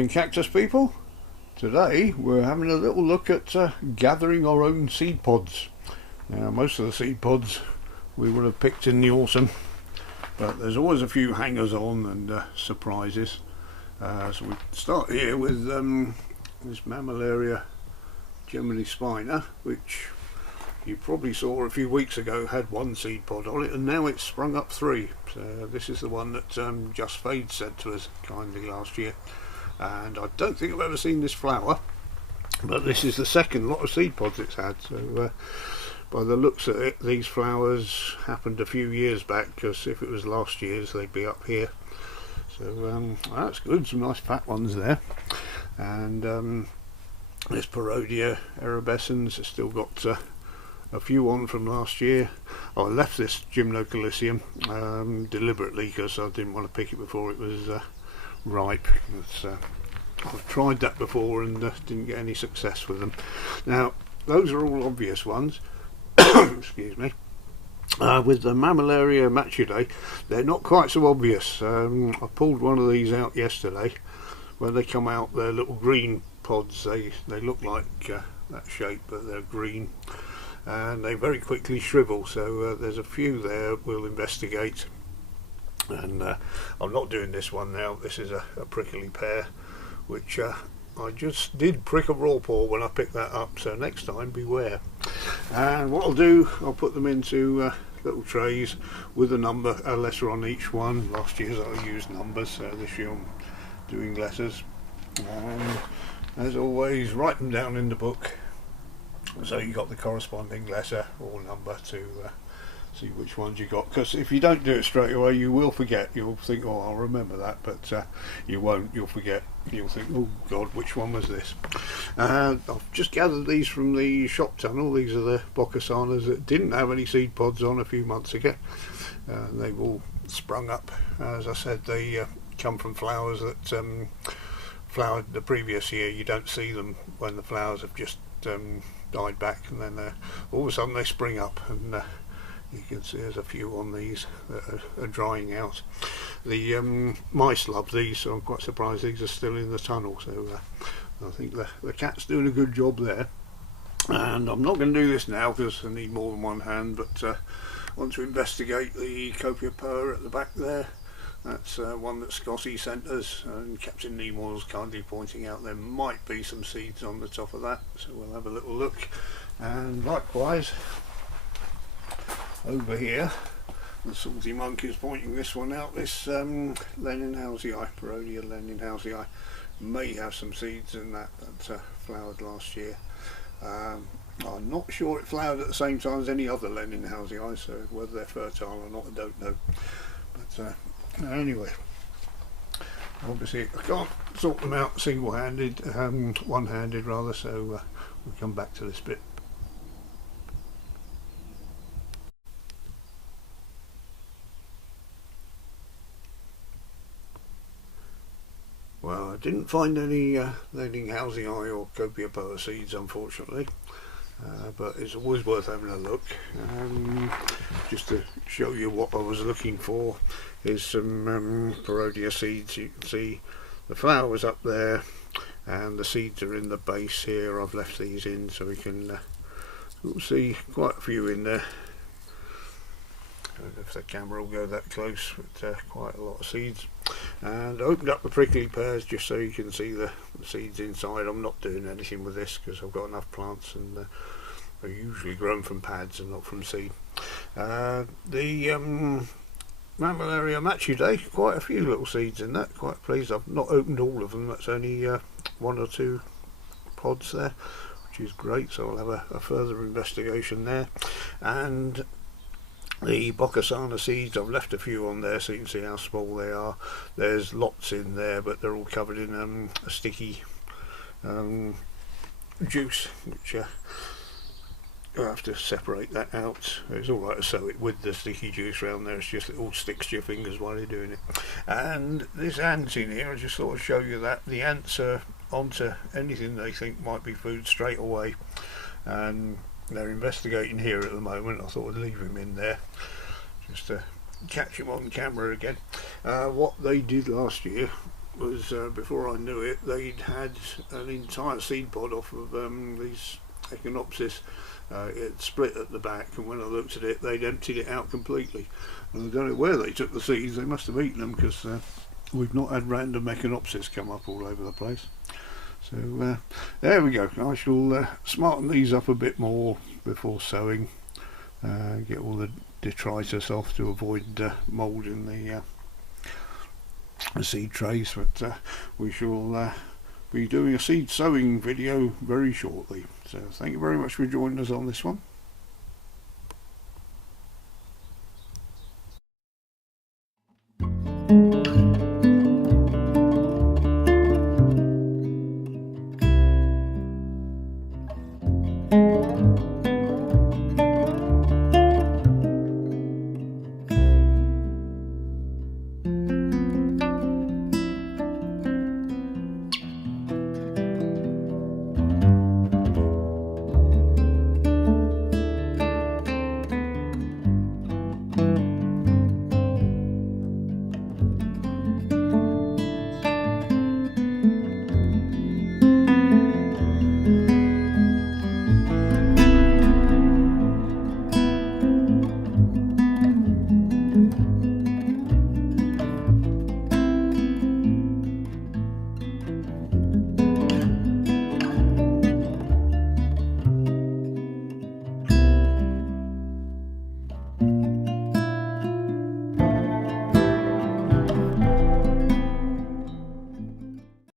morning, Cactus people. Today we're having a little look at gathering our own seed pods. Now, most of the seed pods we would have picked in the autumn, but there's always a few hangers on and surprises. So we start here with this Mammillaria Gemini Spina, which you probably saw a few weeks ago had one seed pod on it, and now it's sprung up three. So this is the one that Just Fade sent to us kindly last year, and I don't think I've ever seen this flower, but this is the second lot of seed pods it's had. So by the looks of it, these flowers happened a few years back, because if it was last year's they'd be up here. So that's good, some nice fat ones there. And this Parodia erubescens has still got a few on from last year. I left this Gymnocalicium deliberately because I didn't want to pick it before it was ripe. I've tried that before and didn't get any success with them. Now, those are all obvious ones. Excuse me. With the Mammillaria machudae, they're not quite so obvious. I pulled one of these out yesterday. When they come out, they're little green pods. They look like that shape, but they're green. And they very quickly shrivel, so there's a few there we'll investigate. And I'm not doing this one now. This is a prickly pear, which I just did prick a raw paw when I picked that up, so next time beware. And what I'll do, I'll put them into little trays with a number, a letter on each one. Last year's I used numbers, so this year I'm doing letters. And as always, write them down in the book, so you got the corresponding letter or number to see which ones you got, because if you don't do it straight away you will forget. You'll think, oh, I'll remember that, but you won't. You'll forget. You'll think, oh god, which one was this? I've just gathered these from the shop tunnel. These are the Boccasanas that didn't have any seed pods on a few months ago. They've all sprung up. As I said, they come from flowers that flowered the previous year. You don't see them when the flowers have just died back, and then all of a sudden they spring up, and you can see there's a few on these that are drying out. The mice love these, so I'm quite surprised these are still in the tunnel. So I think the cat's doing a good job there. And I'm not going to do this now because I need more than one hand, but I want to investigate the Copiapoa at the back there. That's one that Scotty sent us, and Captain Nemo was kindly pointing out there might be some seeds on the top of that, so we'll have a little look. And likewise over here, the Salty Monk is pointing this one out. This Leninhausii, Parodia Leninhausii, may have some seeds in that flowered last year. I'm not sure it flowered at the same time as any other Leninhausii, so whether they're fertile or not I don't know. But anyway, obviously I can't sort them out single-handed, one-handed rather, so we'll come back to this bit. Well, I didn't find any Leninhausii or Copiapoa seeds, unfortunately, but it's always worth having a look. Just to show you what I was looking for, is some Parodia seeds. You can see the flowers up there, and the seeds are in the base here. I've left these in so we can see quite a few in there. I don't know if the camera will go that close, but quite a lot of seeds. And I opened up the prickly pears just so you can see the seeds inside. I'm not doing anything with this because I've got enough plants, and they're usually grown from pads and not from seed. The Mammillaria machudae, quite a few little seeds in that. Quite pleased. I've not opened all of them. That's only one or two pods there, which is great. So I'll have a further investigation there. And the Boccasana seeds, I've left a few on there so you can see how small they are. There's lots in there, but they're all covered in a sticky juice, which you'll have to separate that out. It's alright to sew it with the sticky juice around there, it's just it all sticks to your fingers while you're doing it. And this ant in here, I just thought I'd show you that. The ants are onto anything they think might be food straight away, and they're investigating here at the moment. I thought I'd leave him in there just to catch him on camera again. What they did last year was before I knew it, they'd had an entire seed pod off of these Echinopsis. It split at the back, and when I looked at it, they'd emptied it out completely. And I don't know where they took the seeds. They must have eaten them, because we've not had random Echinopsis come up all over the place. So there we go. I shall smarten these up a bit more before sowing. Get all the detritus off to avoid mould in the seed trays. But we shall be doing a seed sowing video very shortly. So thank you very much for joining us on this one.